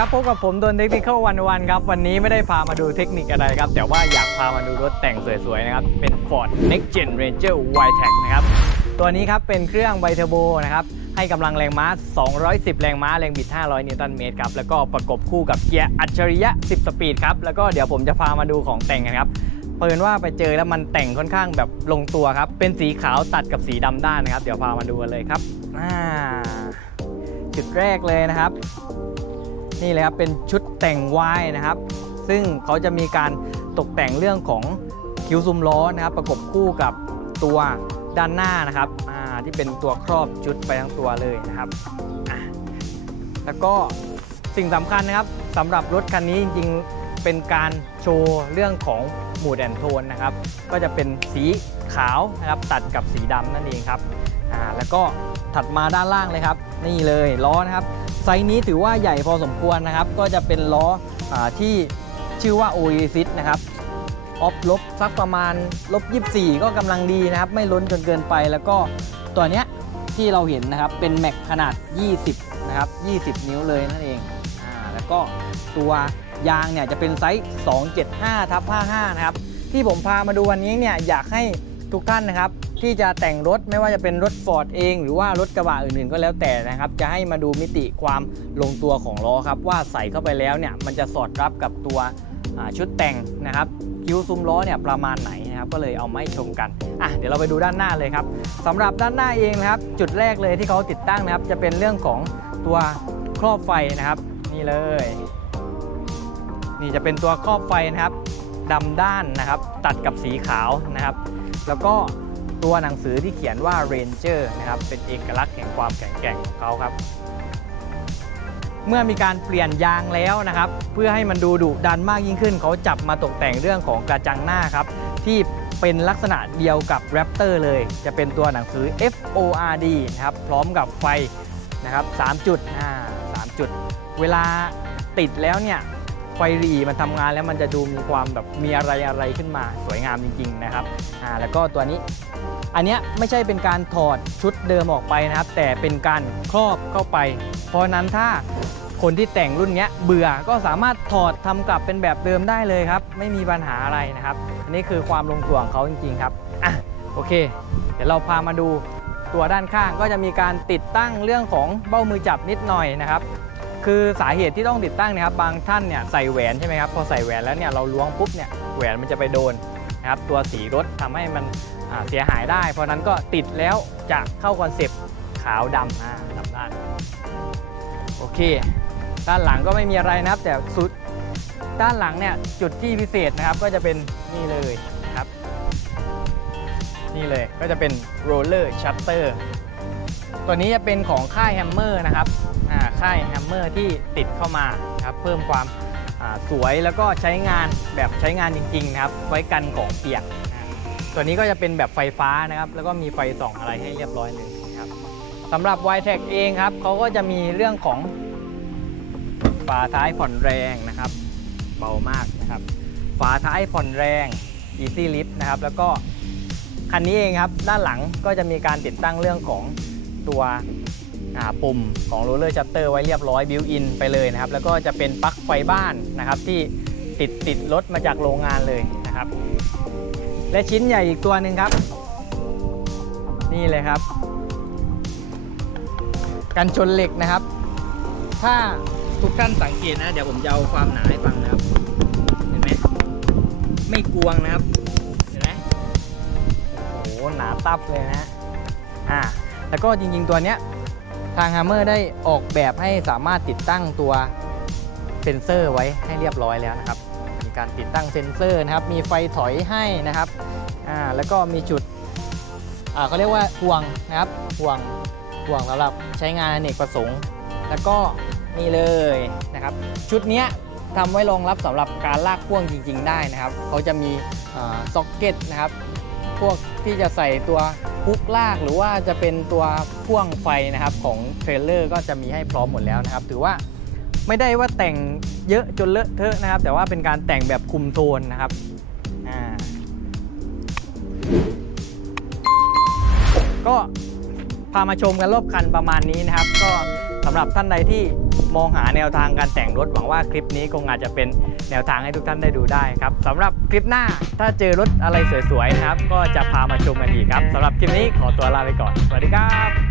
ครับพบกับผมโดนเทคนิควันวันครับ วันนี้ไม่ได้พามาดูเทคนิคอะไรครับ แต่ว่าอยากพามาดูรถแต่งสวยๆนะครับ เป็น Ford Next Gen Ranger Y-Tech นะครับ ตัวนี้ครับเป็นเครื่องไบเทอร์โบนะครับ ให้กำลังแรงม้า 210 แรงม้า แรงบิด 500 นิวตันเมตรครับ แล้วก็ประกบคู่กับเกียร์อัจฉริยะ 10 สปีดครับ แล้วก็เดี๋ยวผมจะพามาดูของแต่งกันครับเปิดว่าไปเจอแล้วมันแต่งค่อนข้างแบบลงตัวครับ เป็นสีขาวตัดกับสีดำด้านนะครับ เดี๋ยวพามาดูกันเลยครับอ่าจุดแรกเลยนะครับ นี่เลยครับเป็นชุดแต่งวายนะครับ ซึ่งเขาจะมีการตกแต่งเรื่องของคิ้วซุ้มล้อนะครับ ประกบคู่กับตัวด้านหน้านะครับที่เป็นตัวครอบชุดไปทั้งตัวเลยนะครับ แล้วก็สิ่งสำคัญนะครับสำหรับรถคันนี้จริงๆเป็นการโชว์เรื่องของหมูดแอนโทนนะครับ ก็จะเป็นสีขาวนะครับตัดกับสีดำนั่นเองครับแล้วก็ถัดมาด้านล่างเลยครับ นี่เลยล้อนะครับไซส์นี้ถือว่าใหญ่พอสมควรนะครับ ก็จะเป็นล้ออที่ชื่อว่า Oasis นะครับออฟลบสักประมาณลบ24 ก็กำลังดีนะครับ ไม่ล้นจนเกินไปแล้วก็ตัวเนี้ยที่เราเห็นนะครับเป็นแม็กขนาด 20 นะครับ 20 นิ้วเลยนั่นเองอ่าแล้วก็ตัวยางเนี่ยจะเป็นไซส์ 275ทับ55 นะครับ ที่ผมพามาดูวันนี้เนี่ยอยากให้ทุกท่านนะครับ ที่จะแต่งรถไม่ว่าจะเป็นรถ Ford เอง หรือว่ารถกระบะอื่นๆ ก็แล้วแต่นะครับ จะให้มาดูมิติความลงตัวของล้อครับ ว่าใส่เข้าไปแล้วเนี่ยมันจะสอดรับกับตัวชุดแต่งนะครับคิ้วซุ้มล้อเนี่ยประมาณไหนนะครับก็เลยเอามาให้ชมกันอะเดี๋ยวเราไปดูด้านหน้าเลยครับสำหรับด้านหน้าเองนะครับ จุดแรกเลยที่เขาติดตั้งนะครับ จะเป็นเรื่องของตัวครอบไฟนะครับ นี่เลย นี่จะเป็นตัวครอบไฟนะครับดำด้านนะครับ ตัดกับสีขาวนะครับ แล้วก็ ตัวหนังสือที่เขียนว่า Ranger นะครับ เป็นเอกลักษณ์แห่งความแข็งแกร่งของเขาครับ เมื่อมีการเปลี่ยนยางแล้วนะครับ เพื่อให้มันดูดุดันมากยิ่งขึ้น เขาจับมาตกแต่งเรื่องของกระจังหน้าครับ ที่เป็นลักษณะเดียวกับ Raptor เลย จะเป็นตัวหนังสือ FORD นะครับ พร้อมกับไฟนะครับ3จุดอ่า3จุด เวลาติดแล้วเนี่ย ไฟหรีมันทำงานแล้วมันจะดูมีความแบบมีอะไรอะไรขึ้นมาสวยงามจริง ๆ นะครับอ่าแล้วก็ตัวนี้ อันเนี้ยไม่ใช่เป็นการถอดชุดเดิมออกไปนะครับ แต่เป็นการครอบเข้าไป เพราะนั้นถ้าคนที่แต่งรุ่นเนี้ยเบื่อก็สามารถถอดทำกลับเป็นแบบเดิมได้เลยครับ ไม่มีปัญหาอะไรนะครับ อันนี้คือความลงตัวของเขาจริง ๆ ครับอะโอเค เดี๋ยวเราพามาดูตัวด้านข้างก็จะมีการติดตั้งเรื่องของเบ้ามือจับนิดหน่อยนะครับ คือสาเหตุที่ต้องติดตั้งนะครับบางท่านเนี่ยใส่แหวนใช่ไหมครับพอใส่แหวนแล้วเนี่ยเราล้วงปุ๊บเนี่ยแหวนมันจะไปโดนนะครับตัวสีรถทำให้มันเสียหายได้ เพราะนั้นก็ติดแล้วจะเข้าคอนเซปต์ขาวดำอ่าดำด้านโอเค ด้านหลังก็ไม่มีอะไรนะครับ แต่สุดด้านหลังเนี่ยจุดที่พิเศษนะครับก็จะเป็นนี่เลยครับ นี่เลยก็จะเป็นโรลเลอร์ชัตเตอร์ ตัวนี้จะเป็นของค่ายแฮมเมอร์นะครับค่ายแฮมเมอร์ที่ติดเข้ามาครับเพิ่มความสวยแล้วก็ใช้งานแบบใช้งานจริงๆนะครับไว้กันของเปียก ตัวนี้ก็จะเป็นแบบไฟฟ้านะครับ แล้วก็มีไฟส่องอะไรให้เรียบร้อยเลยครับสำหรับ y t e c เองครับเขาก็จะมีเรื่องของฝาท้ายผ่อนแรงนะครับ เบามากนะครับ ฝาท้ายผ่อนแรง Easy Lift นะครับ แล้วก็คันนี้เองครับ ด้านหลังก็จะมีการติดตั้งเรื่องของ ตัวปุ่มของ roller shutter ไว้เรียบร้อย built in ไปเลยนะครับ แล้วก็จะเป็นปลั๊กไฟบ้านนะครับ ที่ติดติดรถมาจากโรงงานเลยนะครับ และชิ้นใหญ่อีกตัวหนึ่งครับ นี่เลยครับ กันชนเหล็กนะครับ ถ้าทุกท่านสังเกตนะ เดี๋ยวผมจะเอาความหนาให้ฟังนะครับ เห็นไหมไม่กวงนะครับ เห็นไหมโอ้โหหนาตับเลยนะฮะอ่า แล้วก็จริงๆตัวเนี้ยทาง Hammer ได้ออกแบบให้สามารถติดตั้งตัวเซ็นเซอร์ไว้ให้เรียบร้อยแล้วนะครับ มีการติดตั้งเซ็นเซอร์นะครับ มีไฟถอยให้นะครับอ่าแล้วก็มีจุดอ่าเขาเรียกว่าห่วงนะครับห่วงห่วงสำหรับใช้งานอเนกประสงค์ แล้วก็นี่เลยนะครับ ชุดนี้ทำไว้รองรับสำหรับการลากพ่วงจริง ๆ ได้นะครับเขาจะมีซ็อกเก็ตนะครับ พวกที่จะใส่ตัวฮุกลากหรือว่าจะเป็นตัวพ่วงไฟนะครับของเทรลเลอร์ก็จะมีให้พร้อมหมดแล้วนะครับ ถือว่าไม่ได้ว่าแต่งเยอะจนเลอะเทอะนะครับ แต่ว่าเป็นการแต่งแบบคุมโทนนะครับก็พามาชมกันรอบคันประมาณนี้นะครับ ก็สำหรับท่านใดที่ มองหาแนวทางการแต่งรถหวังว่าคลิปนี้คงอาจจะเป็นแนวทางให้ทุกท่านได้ดูได้ครับสำหรับคลิปหน้าถ้าเจอรถอะไรสวยๆนะครับ ก็จะพามาชมกันอีกครับสำหรับคลิปนี้ขอตัวลาไปก่อน สวัสดีครับ